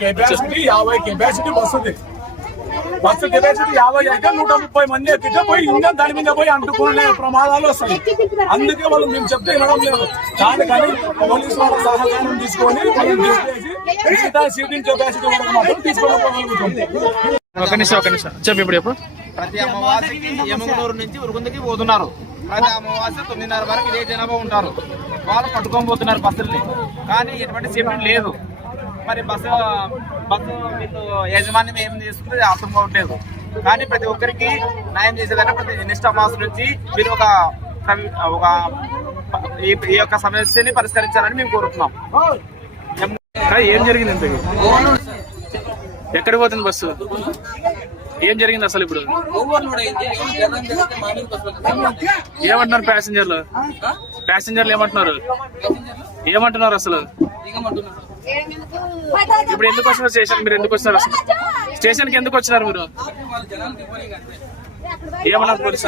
Capacity యాభై capacity bus ఉంది bus capacity యాభై అయితే నూట ముప్పై మంది ఎక్కితే పోయి ఇంజన్ దాని మీద పోయి అంటుకునే ప్రమాదాలు వస్తాయి. అందుకే వాళ్ళు మేము చెప్తే వినడం లేదు. దానికని పోలీసు వాళ్ళ సహకారం తీసుకొని మిగతా సీటింగ్ కెపాసిటీ వరకు మాత్రం తీసుకోవడం ఒక నిమిషం ఒక నిమిషం. చెప్పు ఇప్పుడు ప్రతి అమావాస్యకి యమగునూరు నుంచి ఉరుగుందకి పోతున్నారు. ప్రతి అమావాస్య తొమ్మిదిన్నర వరకు ఇదే జనాభా ఉంటారు. వాళ్ళు పట్టుకొని పోతున్నారు బస్సుల్ని. కానీ ఎటువంటి సేఫ్టీ లేదు. మరి బస్సు బస్సు వీళ్ళు యాజమాన్యం ఏం చేస్తుంది అర్థం కావట్లేదు. కానీ ప్రతి ఒక్కరికి న్యాయం చేసేదంటే ప్రతి నెక్స్ట్ అమావాస్య నుంచి మీరు ఒక ఒక ఈ ఈ యొక్క సమస్యని పరిష్కరించాలని మేము కోరుతున్నాం. ఏం జరిగింది ఎక్కడికి పోతుంది బస్సు? ఏం జరిగింది అసలు ఇప్పుడు? ఏమంటున్నారు ప్యాసింజర్లు? ప్యాసింజర్లు ఏమంటున్నారు? ఏమంటున్నారు అసలు? ఇప్పుడు ఎందుకు వస్తున్నారు స్టేషన్? మీరు ఎందుకు వస్తున్నారు అసలు? స్టేషన్కి ఎందుకు వచ్చినారు మీరు? ఏమన్నారు పోలీసు